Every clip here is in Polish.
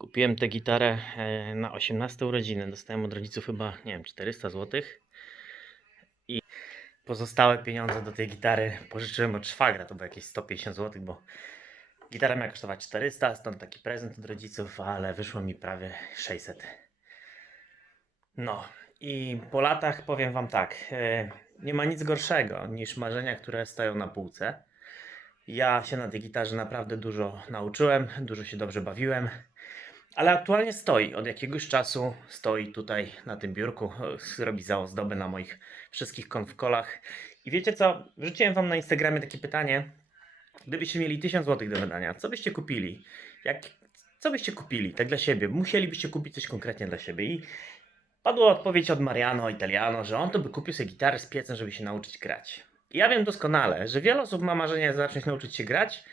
Kupiłem tę gitarę e, na 18 urodziny. Dostałem od rodziców chyba, nie wiem, 400 zł. I pozostałe pieniądze do tej gitary pożyczyłem od szwagra. To było jakieś 150 zł, bo gitara miała kosztować 400, stąd taki prezent od rodziców, ale wyszło mi prawie 600. No i po latach powiem Wam tak, e, nie ma nic gorszego niż marzenia, które stoją na półce. Ja się na tej gitarze naprawdę dużo nauczyłem, dużo się dobrze bawiłem, ale aktualnie stoi. Od jakiegoś czasu stoi tutaj na tym biurku, e, robi za ozdobę na moich wszystkich konfkolach. I wiecie co? Wrzuciłem Wam na Instagramie takie pytanie. Gdybyście mieli 1000 zł do wydania, co byście kupili? Jak, co byście kupili tak dla siebie? Musielibyście kupić coś konkretnie dla siebie. I padła odpowiedź od Mariano Italiano, że on to by kupił sobie gitarę z piecem, żeby się nauczyć grać. I ja wiem doskonale, że wiele osób ma marzenie zacząć nauczyć się grać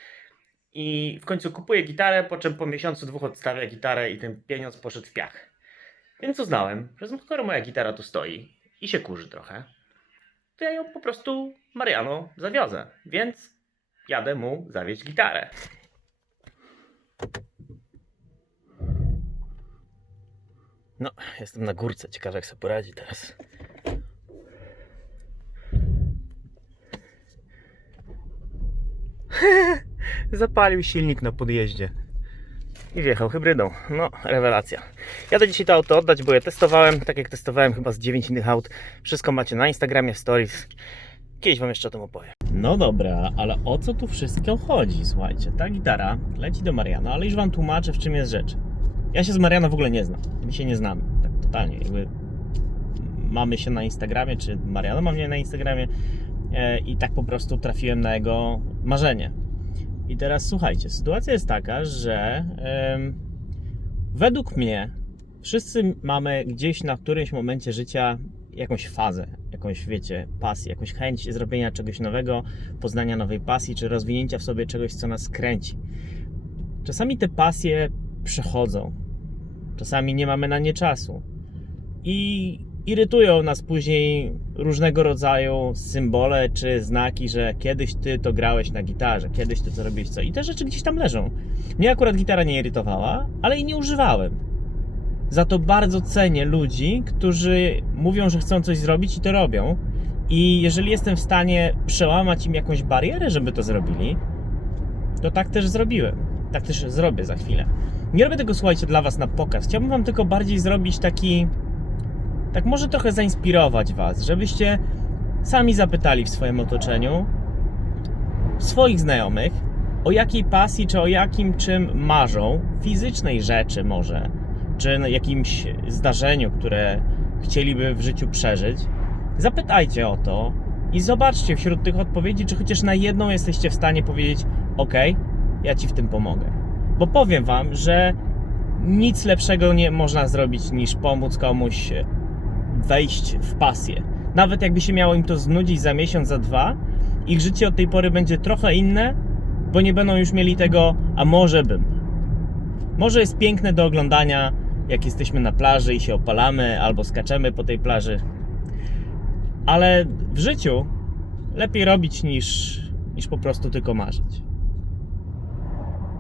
i w końcu kupuje gitarę, po czym po miesiącu, dwóch odstawia gitarę i ten pieniądz poszedł w piach. Więc uznałem, że skoro moja gitara tu stoi i się kurzy trochę, to ja ją po prostu Mariano zawiozę. Więc jadę mu zawieźć gitarę. No, jestem na górce, ciekawe jak sobie poradzi teraz. Zapalił silnik na podjeździe. I wjechał hybrydą. No, rewelacja. Jadę dzisiaj to auto oddać, bo je testowałem, tak jak testowałem chyba z 9 innych aut. Wszystko macie na Instagramie, w stories. Kiedyś Wam jeszcze o tym opowiem. No dobra, ale o co tu wszystko chodzi? Słuchajcie, ta gitara leci do Mariana, ale już Wam tłumaczę, w czym jest rzecz. Ja się z Mariana w ogóle nie znam. My się nie znamy, tak totalnie. Jakby mamy się na Instagramie, czy Mariana ma mnie na Instagramie e, i tak po prostu trafiłem na jego marzenie. I teraz słuchajcie, sytuacja jest taka, że według mnie wszyscy mamy gdzieś na którymś momencie życia jakąś fazę, jakąś, wiecie, pasję, jakąś chęć zrobienia czegoś nowego, poznania nowej pasji, czy rozwinięcia w sobie czegoś, co nas kręci. Czasami te pasje przechodzą, czasami nie mamy na nie czasu i irytują nas później różnego rodzaju symbole czy znaki, że kiedyś ty to grałeś na gitarze, kiedyś ty to robiłeś co. I te rzeczy gdzieś tam leżą. Mnie akurat gitara nie irytowała, ale i nie używałem. Za to bardzo cenię ludzi, którzy mówią, że chcą coś zrobić i to robią. I jeżeli jestem w stanie przełamać im jakąś barierę, żeby to zrobili, to tak też zrobiłem. Tak też zrobię za chwilę. Nie robię tego, słuchajcie, dla Was na pokaz. Chciałbym Wam tylko bardziej zrobić taki. Tak, może trochę zainspirować Was, żebyście sami zapytali w swoim otoczeniu swoich znajomych, o jakiej pasji czy o jakim czym marzą, fizycznej rzeczy może, czy na jakimś zdarzeniu, które chcieliby w życiu przeżyć. Zapytajcie o to i zobaczcie wśród tych odpowiedzi, czy chociaż na jedną jesteście w stanie powiedzieć: OK, ja ci w tym pomogę. Bo powiem wam, że nic lepszego nie można zrobić niż pomóc komuś wejść w pasję. Nawet jakby się miało im to znudzić za miesiąc, za dwa, ich życie od tej pory będzie trochę inne, bo nie będą już mieli tego, a może bym. Może jest piękne do oglądania, jak jesteśmy na plaży i się opalamy, albo skaczemy po tej plaży. Ale w życiu lepiej robić niż, niż po prostu tylko marzyć.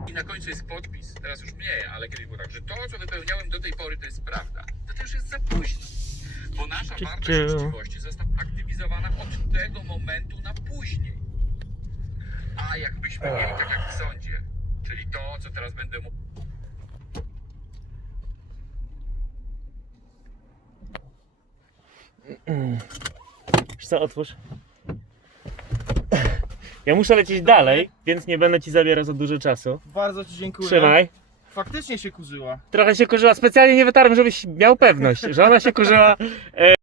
I na końcu jest podpis, teraz już mniej, ale kiedyś było tak, że to, co wypełniałem do tej pory, to jest prawda. To też jest za późno. Bo nasza wartość uczciwości została aktywizowana od tego momentu na później. A jakbyśmy mieli tak jak w sądzie, czyli to, co teraz będę mówił. Wiesz co, otwórz. Ja muszę lecieć dalej, więc nie będę ci zabierał za dużo czasu. Bardzo ci dziękuję. Trzymaj. Faktycznie się kurzyła. Trochę się kurzyła, specjalnie nie wytarłem, żebyś miał pewność, że ona się kurzyła. E,